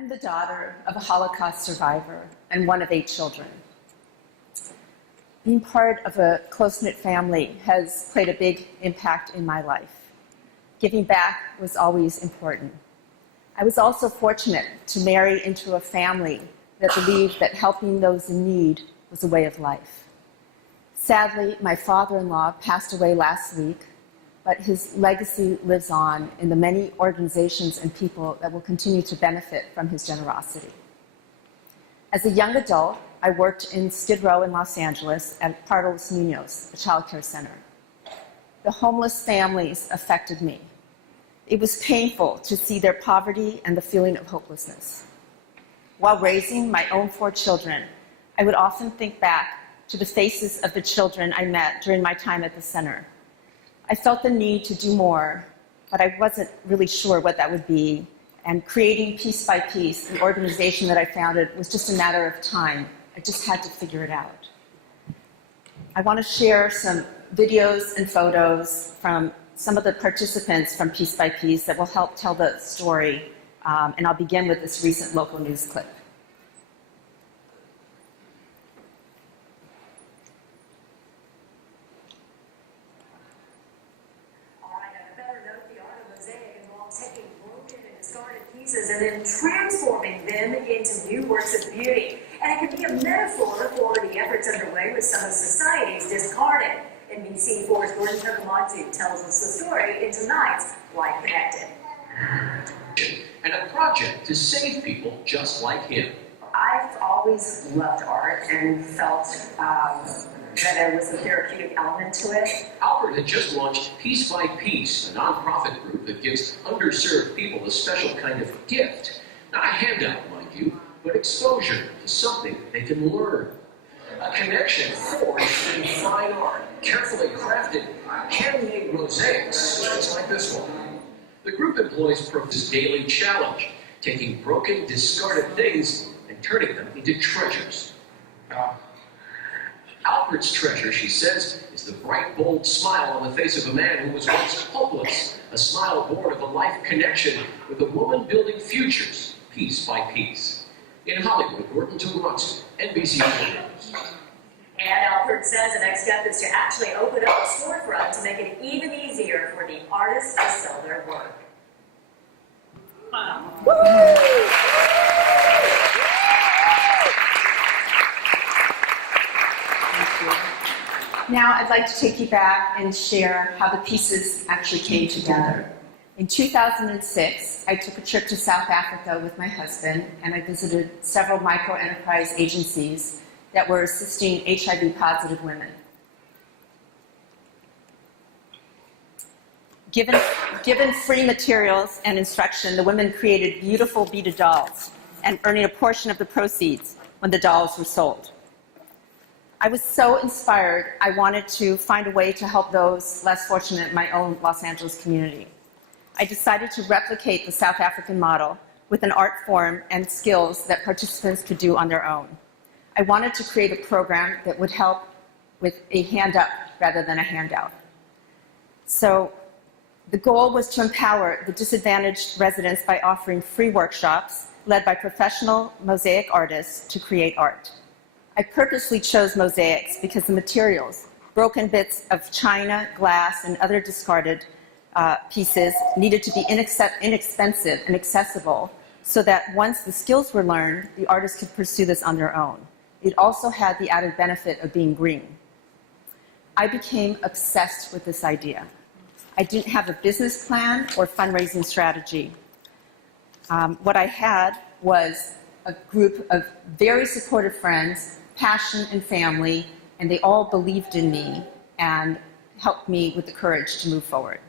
I'm the daughter of a Holocaust survivor and one of 8 children. Being part of a close-knit family has played a big impact in my life. Giving back was always important. I was also fortunate to marry into a family that believed that helping those in need was a way of life. Sadly, my father-in-law passed away last week, but his legacy lives on in the many organizations and people that will continue to benefit from his generosity. As a young adult, I worked in Skid Row in Los Angeles at Pardo Los Niños, a child care center. The homeless families affected me. It was painful to see their poverty and the feeling of hopelessness. While raising my own 4 children, I would often think back to the faces of the children I met during my time at the center. I felt the need to do more, but I wasn't really sure what that would be. And creating Piece by Piece, the organization that I founded, was just a matter of time. I just had to figure it out. I want to share some videos and photos from some of the participants from Piece by Piece that will help tell the story. And I'll begin with this recent local news clip. And then transforming them into new works of beauty. And it can be a metaphor for the efforts underway with some of society's discarded. NBC4's Gordon Tokamatsu tells us the story in tonight's Life Connected. And a project to save people just like him. I've always loved art and felt that there was a therapeutic element to it. Alpert had just launched Piece by Piece, a nonprofit group that gives underserved people a special kind of gift. Not a handout, mind you, but exposure to something they can learn. A connection forged in fine art, carefully crafted, handmade mosaics, just like this one. The group employs this daily challenge, taking broken, discarded things and turning them into treasures. Alpert's treasure, she says, is the bright, bold smile on the face of a man who was once hopeless, a smile born of a life connection with a woman building futures, piece by piece. In Hollywood, Gordon Tokamatsu, NBC4 News. And Alpert says the next step is to actually open up a storefront to make it even easier for the artists to sell their work. Wow. Now I'd like to take you back and share how the pieces actually came together. In 2006, I took a trip to South Africa with my husband, and I visited several micro-enterprise agencies that were assisting HIV-positive women. Given free materials and instruction, the women created beautiful beaded dolls and earning a portion of the proceeds when the dolls were sold. I was so inspired, I wanted to find a way to help those less fortunate in my own Los Angeles community. I decided to replicate the South African model with an art form and skills that participants could do on their own. I wanted to create a program that would help with a hand up rather than a handout. So the goal was to empower the disadvantaged residents by offering free workshops led by professional mosaic artists to create art. I purposely chose mosaics because the materials, broken bits of china, glass, and other discarded pieces, needed to be inexpensive and accessible so that once the skills were learned, the artists could pursue this on their own. It also had the added benefit of being green. I became obsessed with this idea. I didn't have a business plan or fundraising strategy. What I had was a group of very supportive friends, passion and family, and they all believed in me and helped me with the courage to move forward.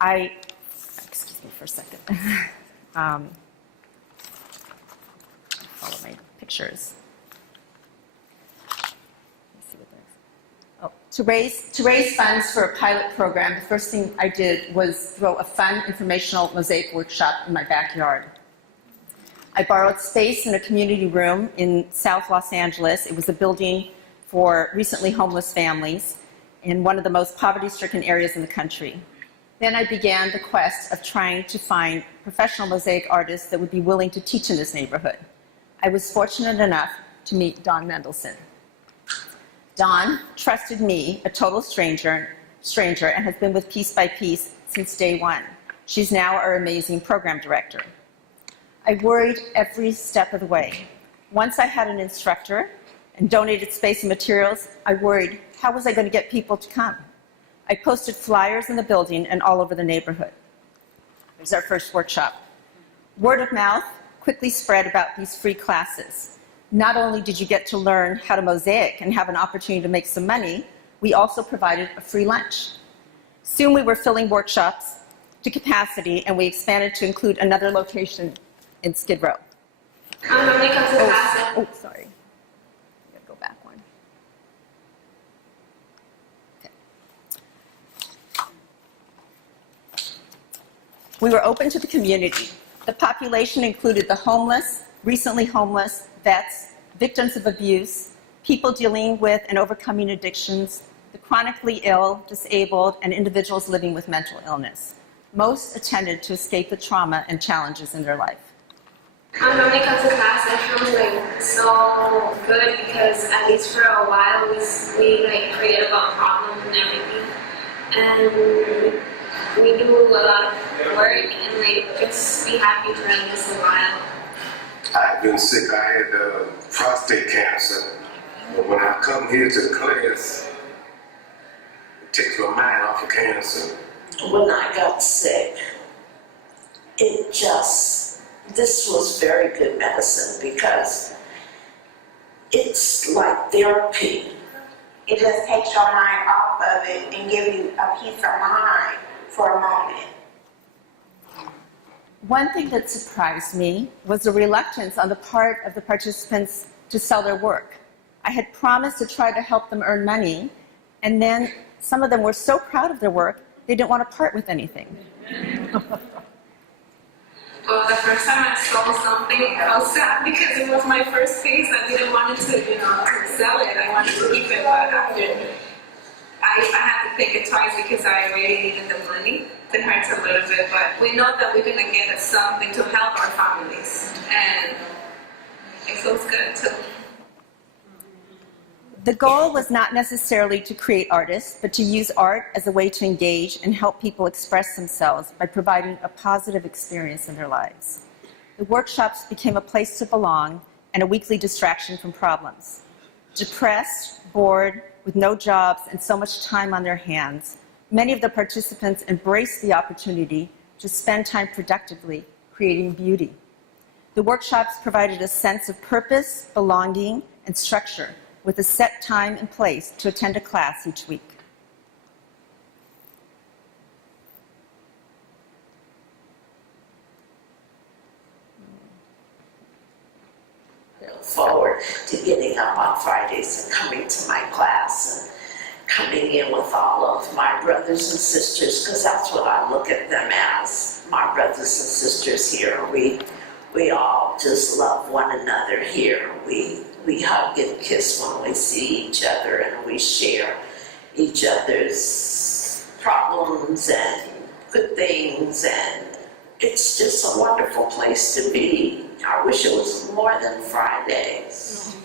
Excuse me for a second. Follow my pictures. Let's see what there is. To raise funds for a pilot program, the first thing I did was throw a fun informational mosaic workshop in my backyard. I borrowed space in a community room in South Los Angeles. It was a building for recently homeless families in one of the most poverty-stricken areas in the country. Then I began the quest of trying to find professional mosaic artists that would be willing to teach in this neighborhood. I was fortunate enough to meet Dawn Mendelson. Dawn trusted me, a total stranger, and has been with Piece by Piece since day one. She's now our amazing program director. I worried every step of the way. Once I had an instructor and donated space and materials, I worried, how was I going to get people to come? I posted flyers in the building and all over the neighborhood. It was our first workshop. Word of mouth quickly spread about these free classes. Not only did you get to learn how to mosaic and have an opportunity to make some money, we also provided a free lunch. Soon we were filling workshops to capacity, and we expanded to include another location in Skid Row. How many comes to class? Oh, sorry. I gotta go back one. Okay. We were open to the community. The population included the homeless, recently homeless, vets, victims of abuse, people dealing with and overcoming addictions, the chronically ill, disabled, and individuals living with mental illness. Most attended to escape the trauma and challenges in their life. When it comes to class, I feel like so good because at least for a while we like forget about problems and everything, and we do a lot of work and like just be happy for at least a while. I've been sick. I had prostate cancer. But when I come here to the class, it takes my mind off of cancer. When I got sick, this was very good medicine because it's like therapy. It just takes your mind off of it and gives you a peace of mind for a moment. One thing that surprised me was the reluctance on the part of the participants to sell their work. I had promised to try to help them earn money, and then some of them were so proud of their work, they didn't want to part with anything. Well, the first time I sold something, I was sad because it was my first piece. I didn't want to, to sell it. I wanted to keep it, but after I had to think it twice because I really needed the money. It hurts a little bit, but we know that we're going to get something to help our families, and it feels good too. The goal was not necessarily to create artists, but to use art as a way to engage and help people express themselves by providing a positive experience in their lives. The workshops became a place to belong and a weekly distraction from problems. Depressed, bored, with no jobs and so much time on their hands, many of the participants embraced the opportunity to spend time productively creating beauty. The workshops provided a sense of purpose, belonging, and structure, with a set time and place to attend a class each week. I look forward to getting up on Fridays and coming to my class and coming in with all of my brothers and sisters, because that's what I look at them as, my brothers and sisters here. We all just love one another here. We hug and kiss when we see each other, and we share each other's problems and good things, and it's just a wonderful place to be. I wish it was more than Fridays.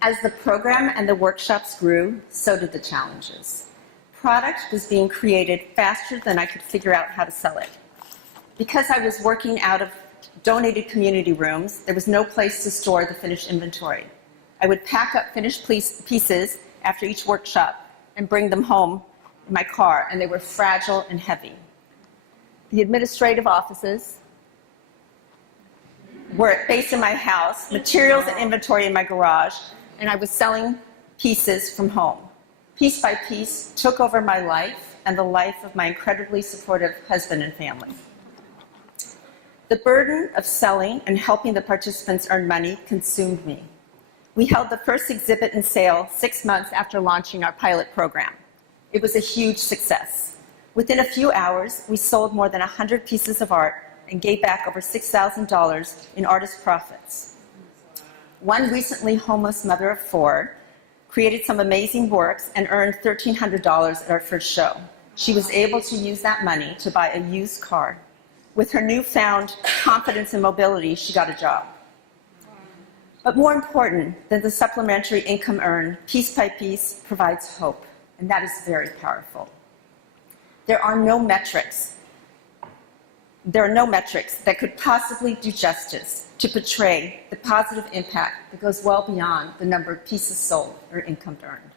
As the program and the workshops grew, so did the challenges. Product was being created faster than I could figure out how to sell it. Because I was working out of donated community rooms, there was no place to store the finished inventory. I would pack up finished pieces after each workshop and bring them home in my car, and they were fragile and heavy. The administrative offices were based in my house, materials and inventory in my garage, and I was selling pieces from home. Piece by piece took over my life and the life of my incredibly supportive husband and family. The burden of selling and helping the participants earn money consumed me. We held the first exhibit and sale 6 months after launching our pilot program. It was a huge success. Within a few hours, we sold more than 100 pieces of art and gave back over $6,000 in artist profits. One recently homeless mother of 4 created some amazing works and earned $1,300 at our first show. She was able to use that money to buy a used car. With her newfound confidence and mobility, she got a job. But more important than the supplementary income earned, Piece by Piece provides hope, and that is very powerful. There are no metrics that could possibly do justice to portray the positive impact that goes well beyond the number of pieces sold or income earned.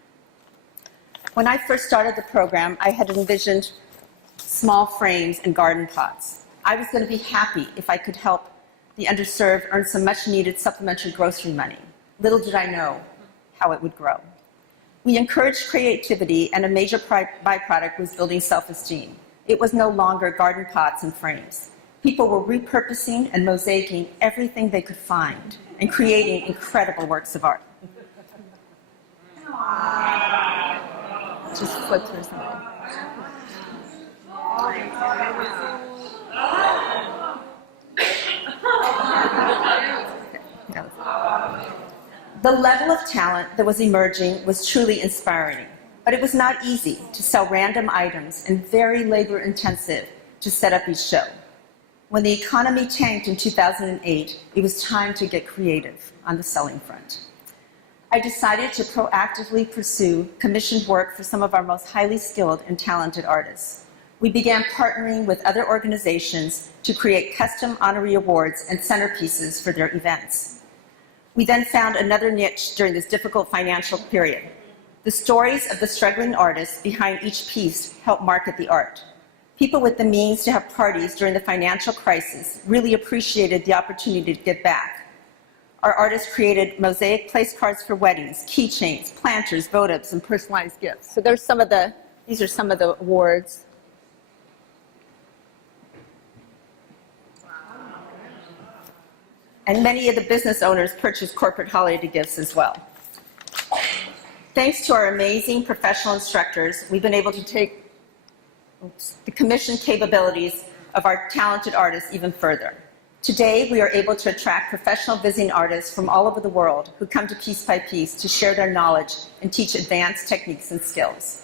When I first started the program, I had envisioned small frames and garden pots. I was going to be happy if I could help the underserved earn some much-needed supplementary grocery money. Little did I know how it would grow. We encouraged creativity, and a major byproduct was building self-esteem. It was no longer garden pots and frames. People were repurposing and mosaicing everything they could find and creating incredible works of art. Just flip through some of them. The level of talent that was emerging was truly inspiring, but it was not easy to sell random items and very labor-intensive to set up each show. When the economy tanked in 2008, it was time to get creative on the selling front. I decided to proactively pursue commissioned work for some of our most highly skilled and talented artists. We began partnering with other organizations to create custom honorary awards and centerpieces for their events. We then found another niche during this difficult financial period. The stories of the struggling artists behind each piece helped market the art. People with the means to have parties during the financial crisis really appreciated the opportunity to give back. Our artists created mosaic place cards for weddings, keychains, planters, votives, and personalized gifts. So these are some of the awards. And many of the business owners purchased corporate holiday gifts as well. Thanks to our amazing professional instructors, we've been able to take the commission capabilities of our talented artists even further. Today, we are able to attract professional visiting artists from all over the world who come to Piece by Piece to share their knowledge and teach advanced techniques and skills.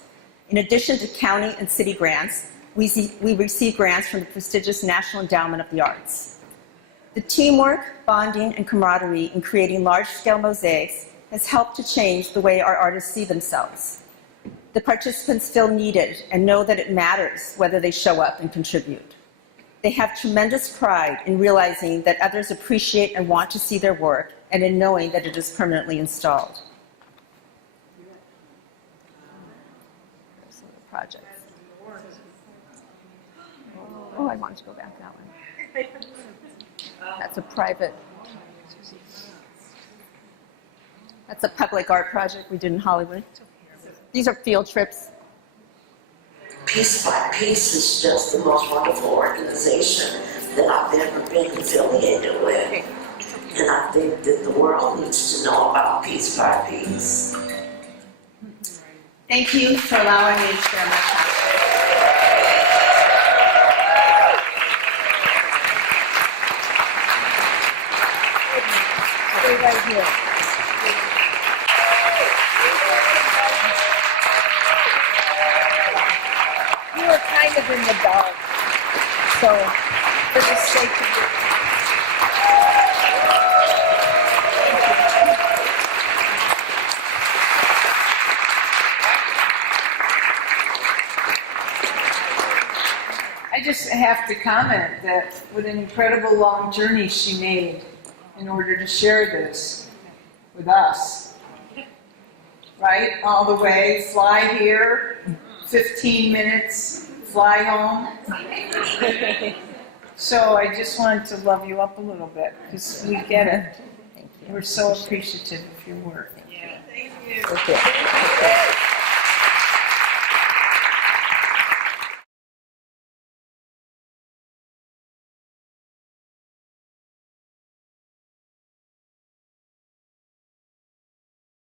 In addition to county and city grants, we receive grants from the prestigious National Endowment of the Arts. The teamwork, bonding, and camaraderie in creating large-scale mosaics has helped to change the way our artists see themselves. The participants feel needed and know that it matters whether they show up and contribute. They have tremendous pride in realizing that others appreciate and want to see their work, and in knowing that it is permanently installed. Projects. Oh, I wanted to go back that way. That's a private. That's a public art project we did in Hollywood. These are field trips. Piece by Piece is just the most wonderful organization that I've ever been affiliated with. And I think that the world needs to know about Piece by Piece. Thank you for allowing me to share my time. Stay right here. You were kind of in the dark, so for the sake of it. I just have to comment that what an incredible long journey she made in order to share this with us. Right? All the way, fly here, 15 minutes, fly home. So I just wanted to love you up a little bit because we get it. We're so appreciative of your work. Thank you.